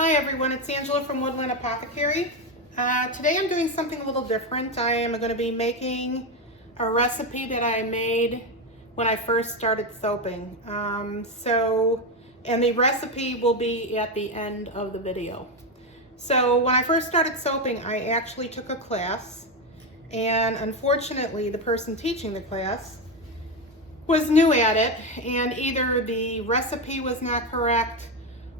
Hi everyone, it's Angela from Woodland Apothecary. Today I'm doing something a little different. I am going to be making a recipe that I made when I first started soaping. And the recipe will be at the end of the video. So when I first started soaping, I actually took a class, and unfortunately the person teaching the class was new at it, and either the recipe was not correct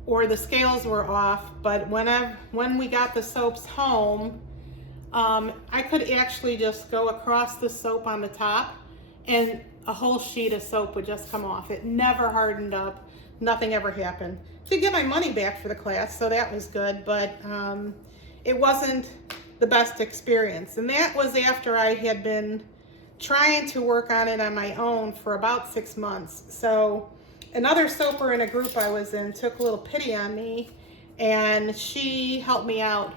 or the scales were off. But when we got the soaps home, I could actually just go across the soap on the top and a whole sheet of soap would just come off. It never hardened up, nothing ever happened. Did get my money back for the class, so that was good, but it wasn't the best experience. And that was after I had been trying to work on it on my own for about 6 months. So another soaper in a group I was in took a little pity on me, and she helped me out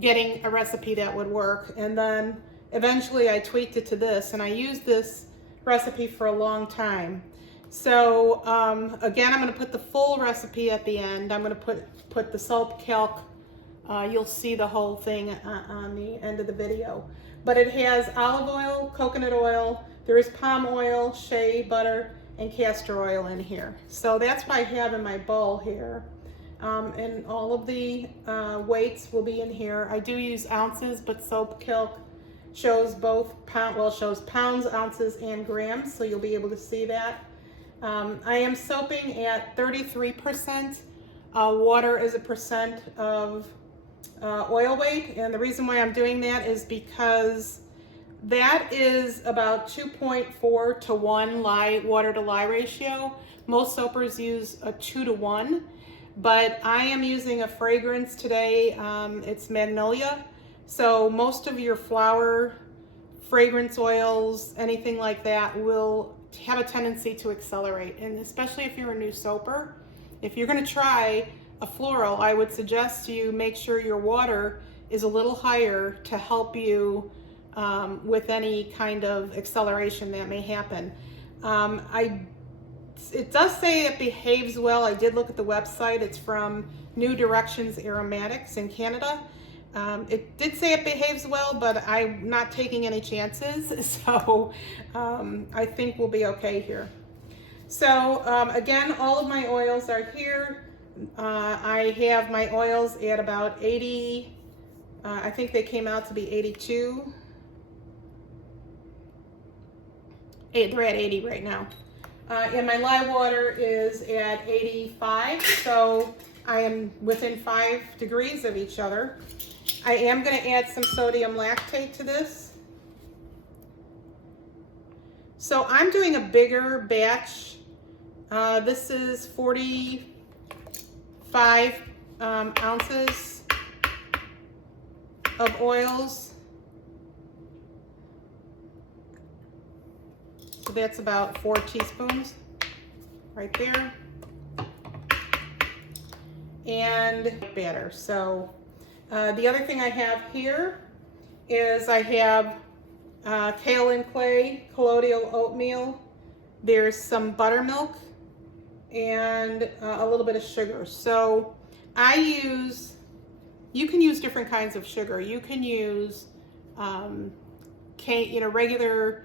getting a recipe that would work. And then eventually I tweaked it to this, and I used this recipe for a long time. So again, I'm going to put the full recipe at the end. I'm going to put the SoapCalc. You'll see the whole thing on the end of the video. But it has olive oil, coconut oil, there is palm oil, shea butter, and castor oil in here. So that's what I have in my bowl here. And all of the weights will be in here. I do use ounces, but SoapCalc shows both shows pounds, ounces, and grams, so you'll be able to see that. I am soaping at 33%. Water is a percent of oil weight, and the reason why I'm doing that is because that is about 2.4 to 1 water to lye ratio. Most soapers use a 2 to 1, but I am using a fragrance today. It's Magnolia. So most of your flower fragrance oils, anything like that, will have a tendency to accelerate. And especially if you're a new soaper, if you're going to try a floral, I would suggest you make sure your water is a little higher to help you with any kind of acceleration that may happen. It does say it behaves well. I did look at the website. It's from New Directions Aromatics in Canada. It did say it behaves well, but I'm not taking any chances. So I think we'll be okay here. So again, all of my oils are here. I have my oils at about 80, I think they came out to be 82. They're at 80 right now. And my lye water is at 85, so I am within 5 degrees of each other. I am going to add some sodium lactate to this. So I'm doing a bigger batch. This is 45 ounces of oils. So that's about 4 teaspoons right there. And batter. So the other thing I have here is I have kaolin clay, colloidal oatmeal. There's some buttermilk and a little bit of sugar. So you can use different kinds of sugar. You can use regular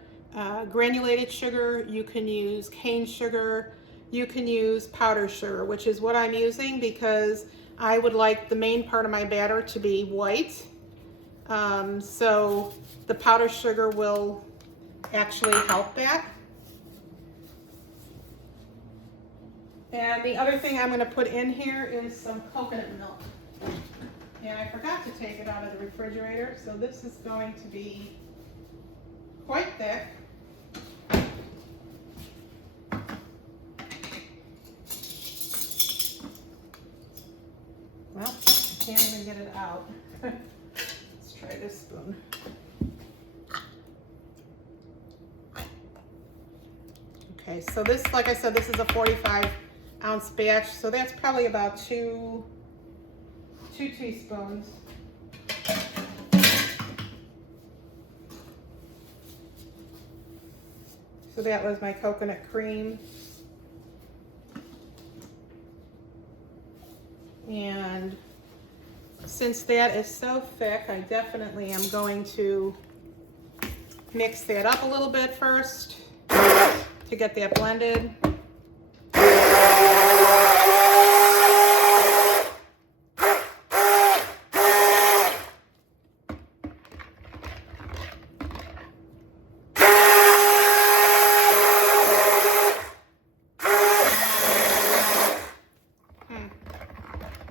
granulated sugar, you can use cane sugar, you can use powdered sugar, which is what I'm using because I would like the main part of my batter to be white. So the powdered sugar will actually help that. And the other thing I'm going to put in here is some coconut milk. And I forgot to take it out of the refrigerator, so this is going to be quite thick. Well, I can't even get it out. Let's try this spoon. Okay, so this, like I said, this is a 45-ounce batch, so that's probably about two teaspoons. So that was my coconut cream. And since that is so thick, I definitely am going to mix that up a little bit first to get that blended.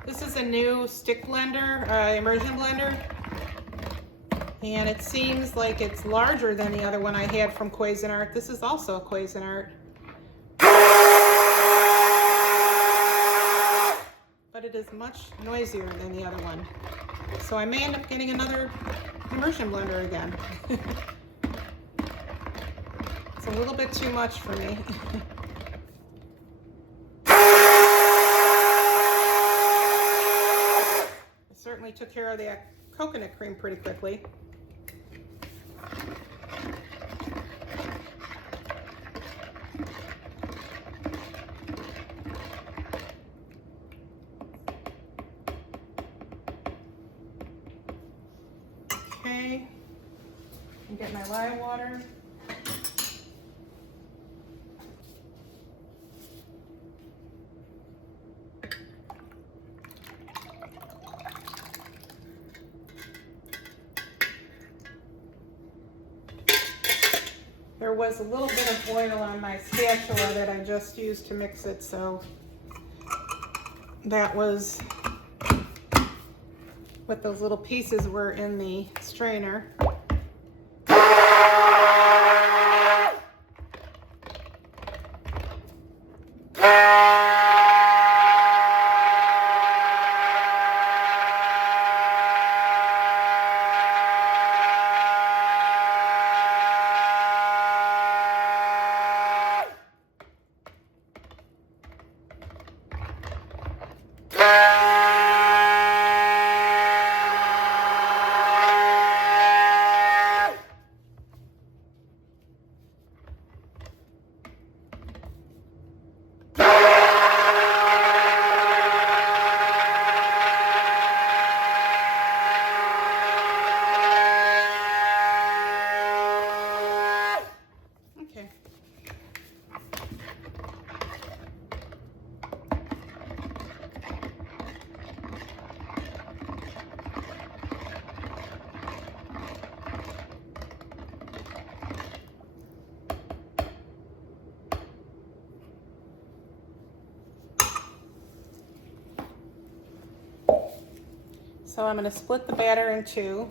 This is a new stick blender, immersion blender, and it seems like it's larger than the other one I had from Cuisinart. This is also a Cuisinart, but it is much noisier than the other one. So I may end up getting another immersion blender again. It's a little bit too much for me. Certainly took care of that coconut cream pretty quickly. Okay, and get my lye water. There was a little bit of oil on my spatula that I just used to mix it, so that was what those little pieces were in the strainer. So I'm going to split the batter in two.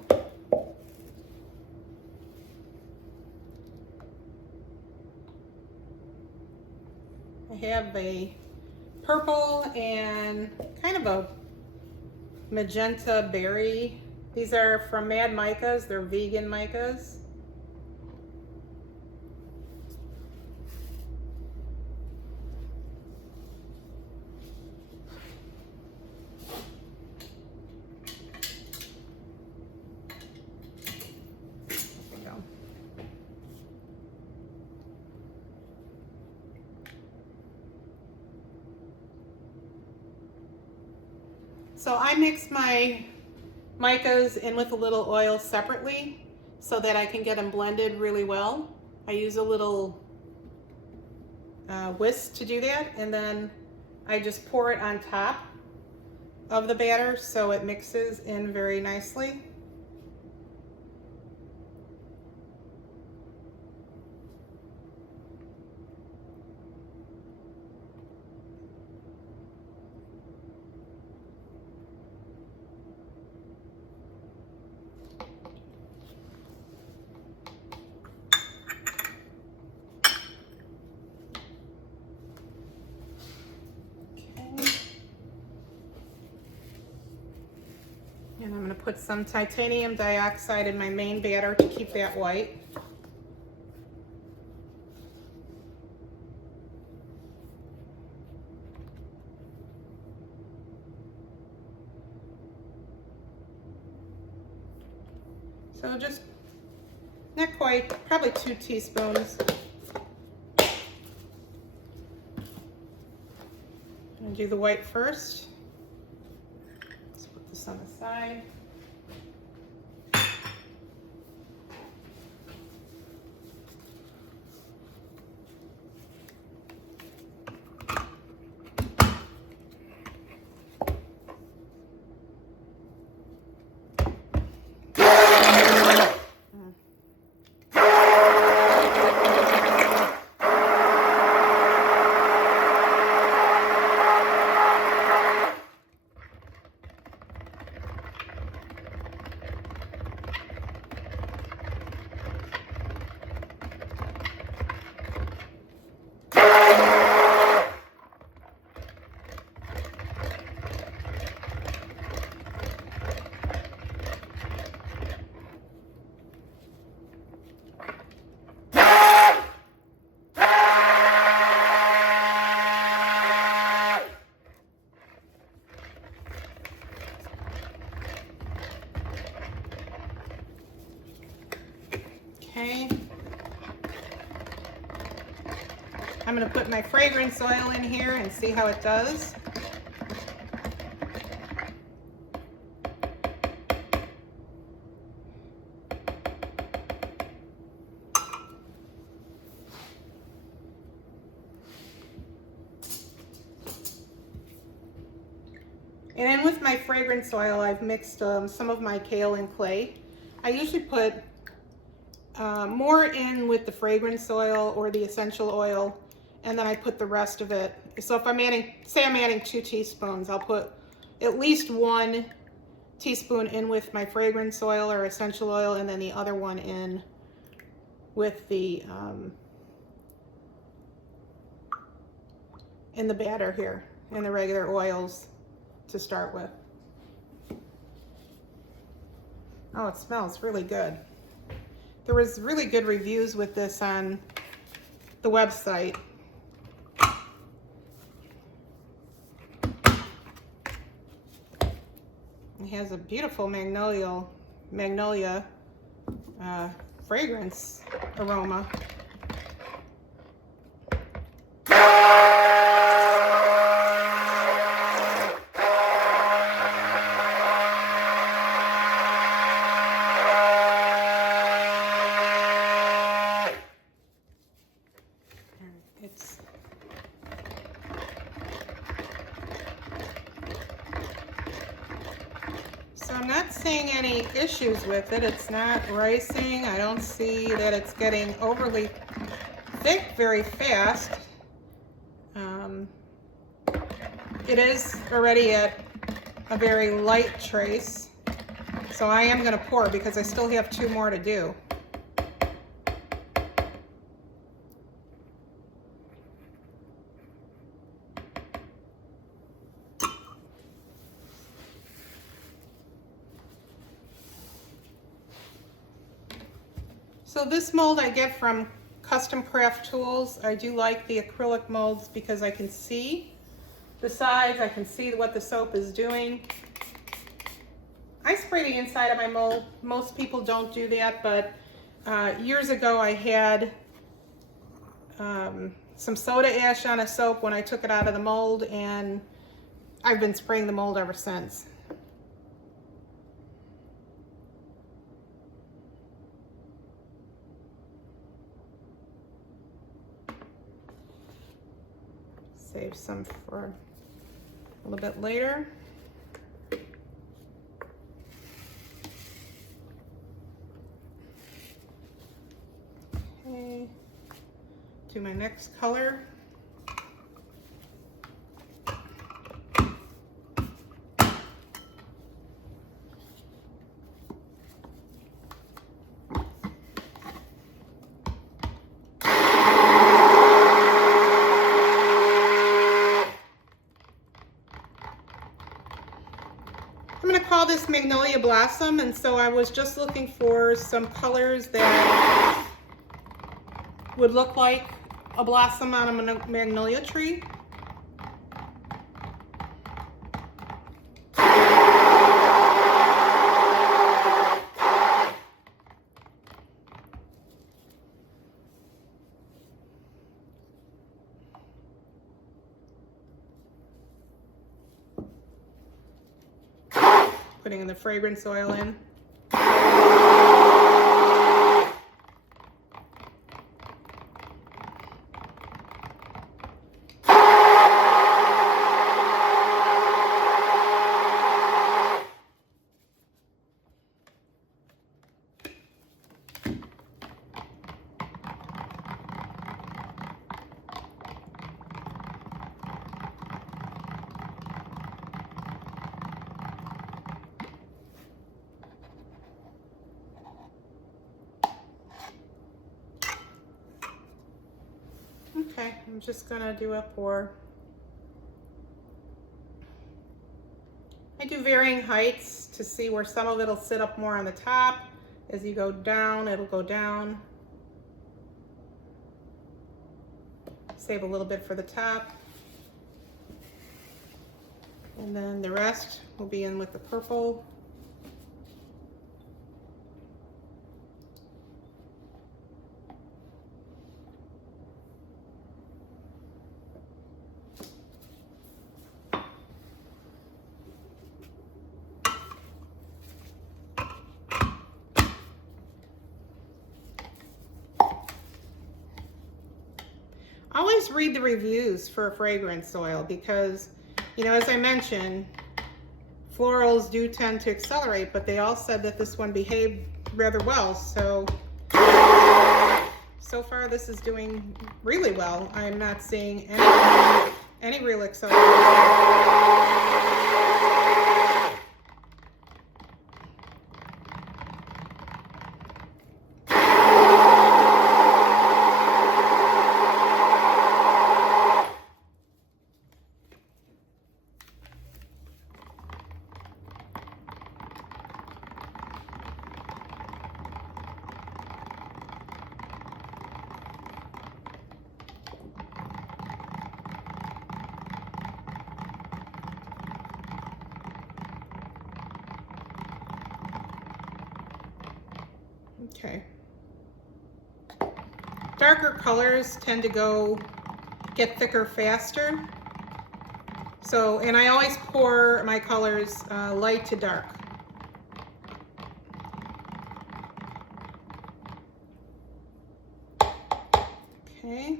I have a purple and kind of a magenta berry. These are from Mad Micas. They're vegan micas. So I mix my micas in with a little oil separately so that I can get them blended really well. I use a little whisk to do that, and then I just pour it on top of the batter so it mixes in very nicely. And I'm going to put some titanium dioxide in my main batter to keep that white. So just not quite, probably 2 teaspoons. I'm going to do the white first. some aside. Okay. I'm going to put my fragrance oil in here and see how it does. And then with my fragrance oil, I've mixed some of my kale and clay. I usually put more in with the fragrance oil or the essential oil, and then I put the rest of it. So if I'm adding, say I'm adding 2 teaspoons, I'll put at least 1 teaspoon in with my fragrance oil or essential oil, and then the other one in with the in the batter here, in the regular oils to start with. Oh, it smells really good. There was really good reviews with this on the website. It has a beautiful magnolia fragrance aroma. So I'm not seeing any issues with it. It's not ricing. I don't see that it's getting overly thick very fast. It is already at a very light trace. So I am going to pour because I still have 2 more to do. So this mold I get from Custom Craft Tools. I do like the acrylic molds because I can see the sides, I can see what the soap is doing. I spray the inside of my mold. Most people don't do that, but years ago I had some soda ash on a soap when I took it out of the mold, and I've been spraying the mold ever since. Save some for a little bit later. Okay, do my next color. I'm going to call this Magnolia Blossom, and so I was just looking for some colors that would look like a blossom on a magnolia tree. putting the fragrance oil in. Okay, I'm just gonna do a pour. I do varying heights to see where some of it'll sit up more on the top. As you go down, it'll go down. Save a little bit for the top. And then the rest will be in with the purple. Always read the reviews for a fragrance oil because, you know, as I mentioned, florals do tend to accelerate, but they all said that this one behaved rather well. So far this is doing really well. I'm not seeing any real acceleration. Okay. Darker colors tend to get thicker faster. So, and I always pour my colors light to dark. Okay.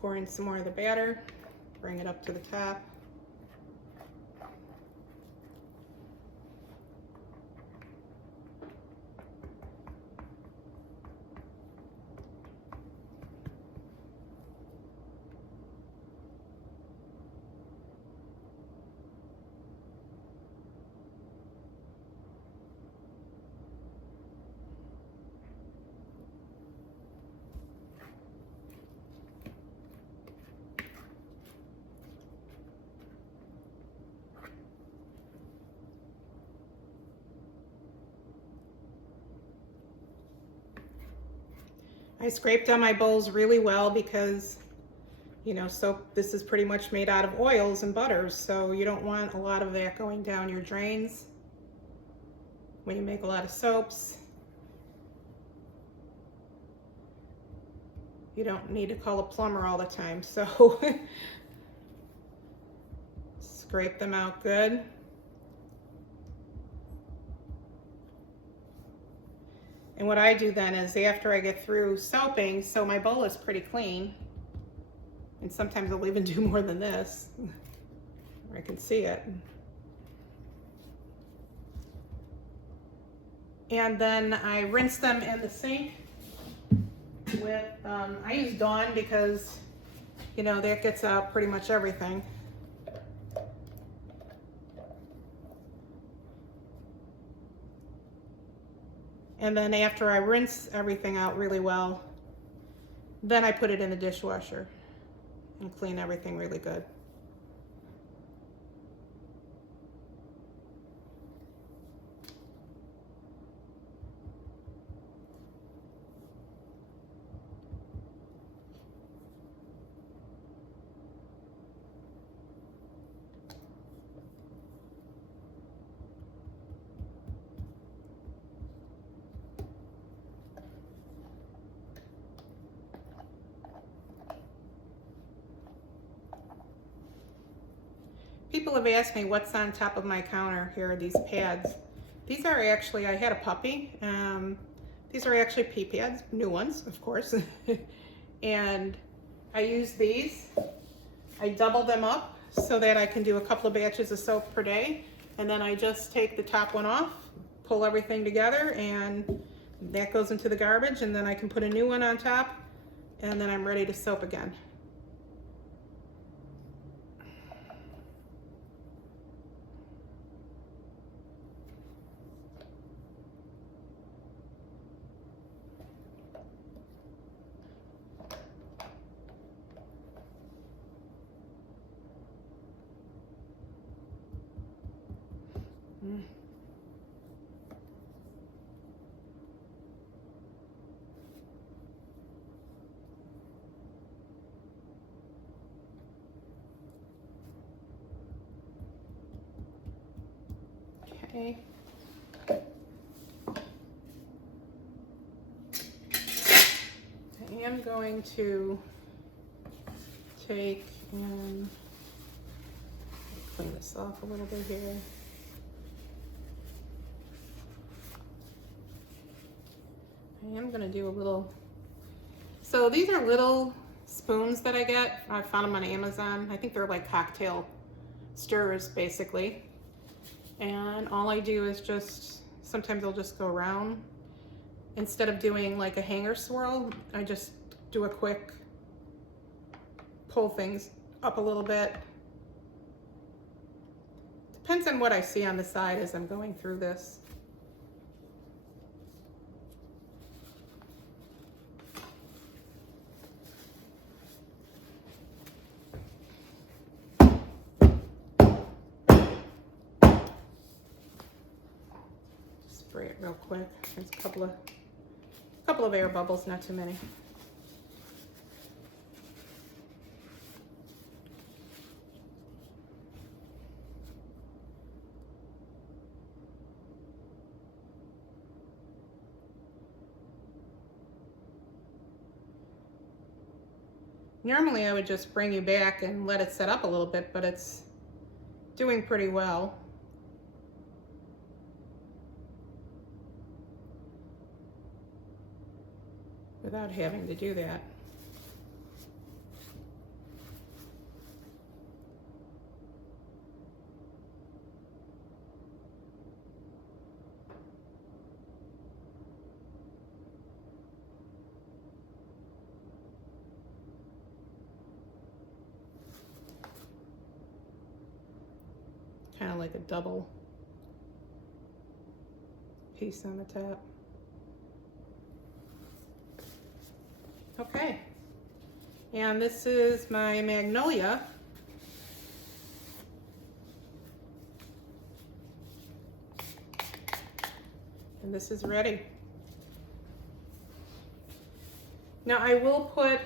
Pour in some more of the batter, bring it up to the top. I scraped on my bowls really well because, you know, soap, this is pretty much made out of oils and butters, so you don't want a lot of that going down your drains when you make a lot of soaps. You don't need to call a plumber all the time, so scrape them out good. And what I do then is after I get through soaping, so my bowl is pretty clean, and sometimes I'll even do more than this, I can see it. And then I rinse them in the sink with, I use Dawn because, you know, that gets out pretty much everything. And then after I rinse everything out really well, then I put it in the dishwasher and clean everything really good. People have asked me what's on top of my counter. Here are these pads. These are actually, I had a puppy. These are actually pee pads, new ones, of course. And I use these. I double them up so that I can do a couple of batches of soap per day. And then I just take the top one off, pull everything together, and that goes into the garbage. And then I can put a new one on top, and then I'm ready to soap again. Okay. I am going to take and clean this off a little bit here. I am going to do a little, so these are little spoons that I get. I found them on Amazon. I think they're like cocktail stirrers basically. And all I do is just, sometimes I'll just go around. Instead of doing like a hanger swirl, I just do a quick pull things up a little bit. Depends on what I see on the side as I'm going through this. Spray it real quick. There's a couple of air bubbles, not too many. Normally I would just bring you back and let it set up a little bit, but it's doing pretty well. Without having to do that. Kind of like a double piece on the top. Okay, and this is my Magnolia. And this is ready. Now I will put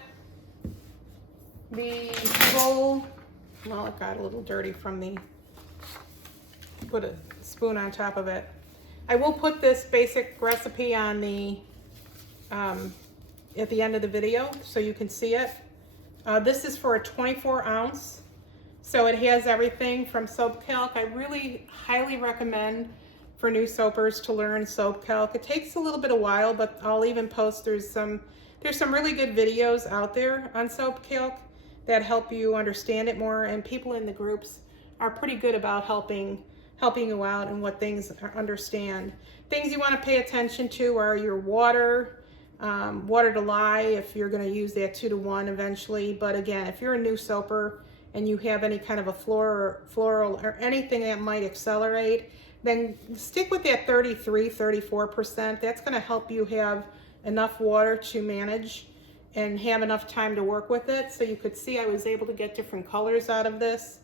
the full, well, it got a little dirty from the, put a spoon on top of it. I will put this basic recipe on the, at the end of the video so you can see it. This is for a 24 ounce. So it has everything from SoapCalc. I really highly recommend for new soapers to learn SoapCalc. It takes a little bit of while, but I'll even post, there's some really good videos out there on SoapCalc that help you understand it more, and people in the groups are pretty good about helping you out and what things understand. Things you want to pay attention to are your water, water to lye if you're going to use that 2-to-1 eventually. But again, if you're a new soaper and you have any kind of a floral or anything that might accelerate, then stick with that 33-34%. That's going to help you have enough water to manage and have enough time to work with it. So you could see I was able to get different colors out of this.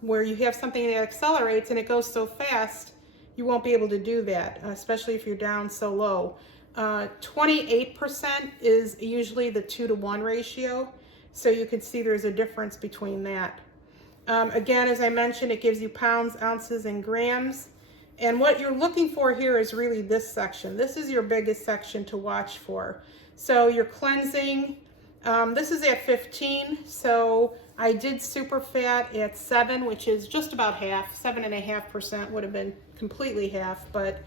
Where you have something that accelerates and it goes so fast, you won't be able to do that, especially if you're down so low. 28% is usually the 2-to-1 ratio, so you can see there's a difference between that. Again, as I mentioned, it gives you pounds, ounces, and grams. And what you're looking for here is really this section. This is your biggest section to watch for. So your cleansing, this is at 15, so I did super fat at 7, which is just about half. 7.5% would have been completely half, but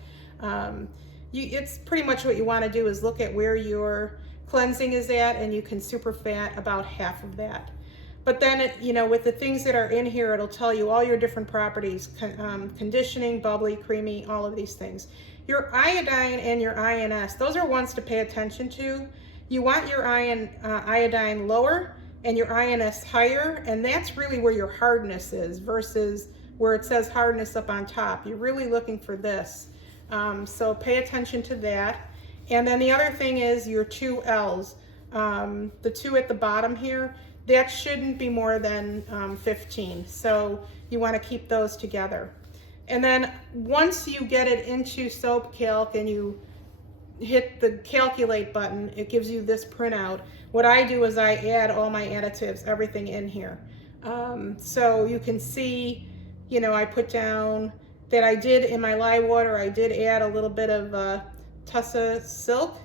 it's pretty much what you want to do is look at where your cleansing is at, and you can super fat about half of that. But then, you know, with the things that are in here, it'll tell you all your different properties, conditioning, bubbly, creamy, all of these things. Your iodine and your INS, those are ones to pay attention to. You want your iodine lower and your INS higher, and that's really where your hardness is versus where it says hardness up on top. You're really looking for this. So pay attention to that. And then the other thing is your 2 L's. The 2 at the bottom here, that shouldn't be more than 15. So you want to keep those together. And then once you get it into SoapCalc and you hit the calculate button, it gives you this printout. What I do is I add all my additives, everything in here. So you can see, you know, I put down that I did in my lye water, I did add a little bit of Tussa silk,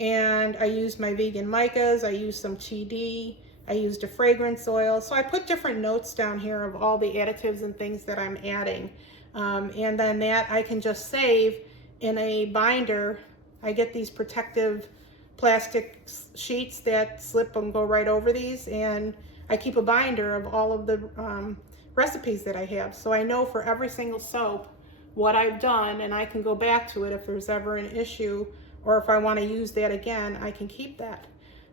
and I used my vegan micas, I used some TD, I used a fragrance oil. So I put different notes down here of all the additives and things that I'm adding. And then that I can just save in a binder. I get these protective plastic sheets that slip and go right over these, and I keep a binder of all of the recipes that I have. So I know for every single soap what I've done, and I can go back to it if there's ever an issue, or if I want to use that again, I can keep that.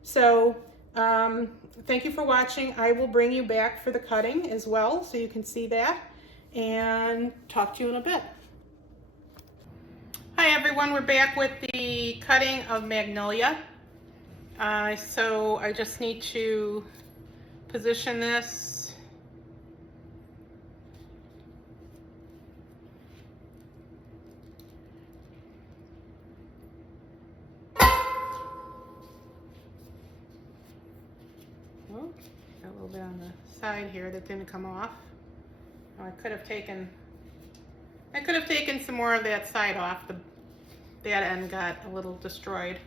So thank you for watching. I will bring you back for the cutting as well, so you can see that, and talk to you in a bit. Hi everyone, we're back with the cutting of Magnolia. So I just need to position this. Oh, got a little bit on the side here that didn't come off. Oh, I could have taken some more of that side off. That end got a little destroyed.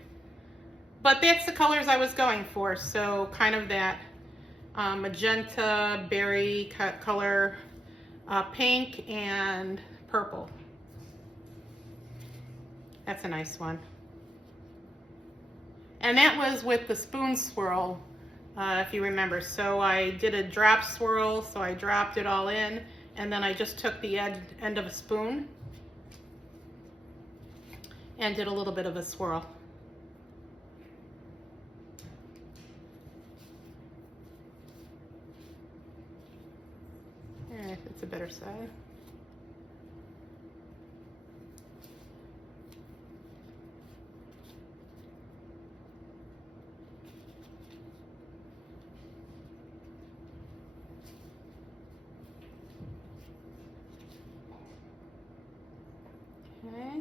But that's the colors I was going for. So kind of that magenta, berry color, pink, and purple. That's a nice one. And that was with the spoon swirl, if you remember. So I did a drop swirl, so I dropped it all in, and then I just took the end of a spoon and did a little bit of a swirl. It's a better side. Okay.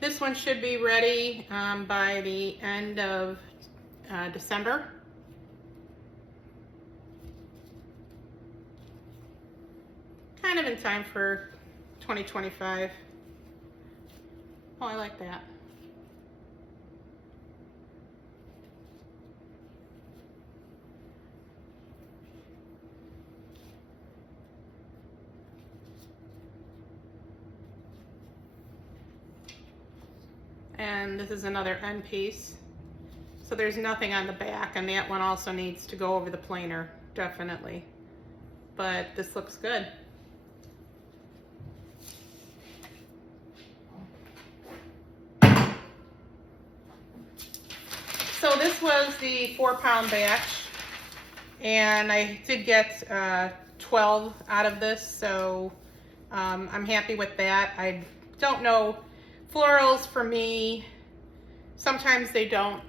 This one should be ready by the end of December. Kind of in time for 2025. Oh, I like that. And this is another end piece. So there's nothing on the back, and that one also needs to go over the planer, definitely. But this looks good. So this was the 4-pound batch, and I did get 12 out of this, so I'm happy with that. I don't know, florals for me, sometimes they don't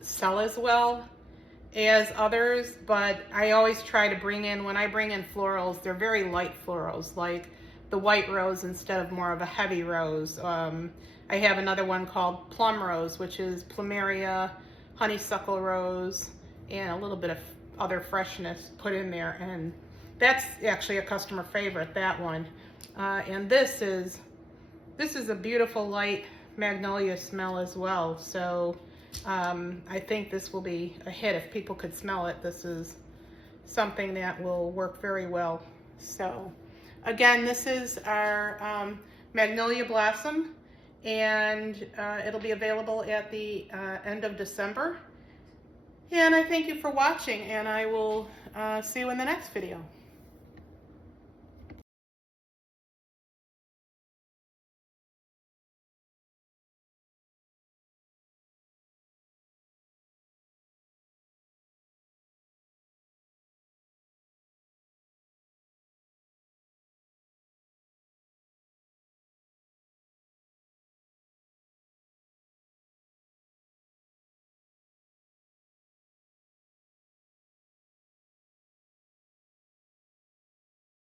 sell as well as others, but I always try to bring in, when I bring in florals, they're very light florals, like the white rose instead of more of a heavy rose. I have another one called plum rose, which is plumeria honeysuckle rose, and a little bit of other freshness put in there. And that's actually a customer favorite, that one. And this is a beautiful light magnolia smell as well. So I think this will be a hit. If people could smell it, this is something that will work very well. So again, this is our Magnolia Blossom, and it'll be available at the end of December. And I thank you for watching, and I will see you in the next video.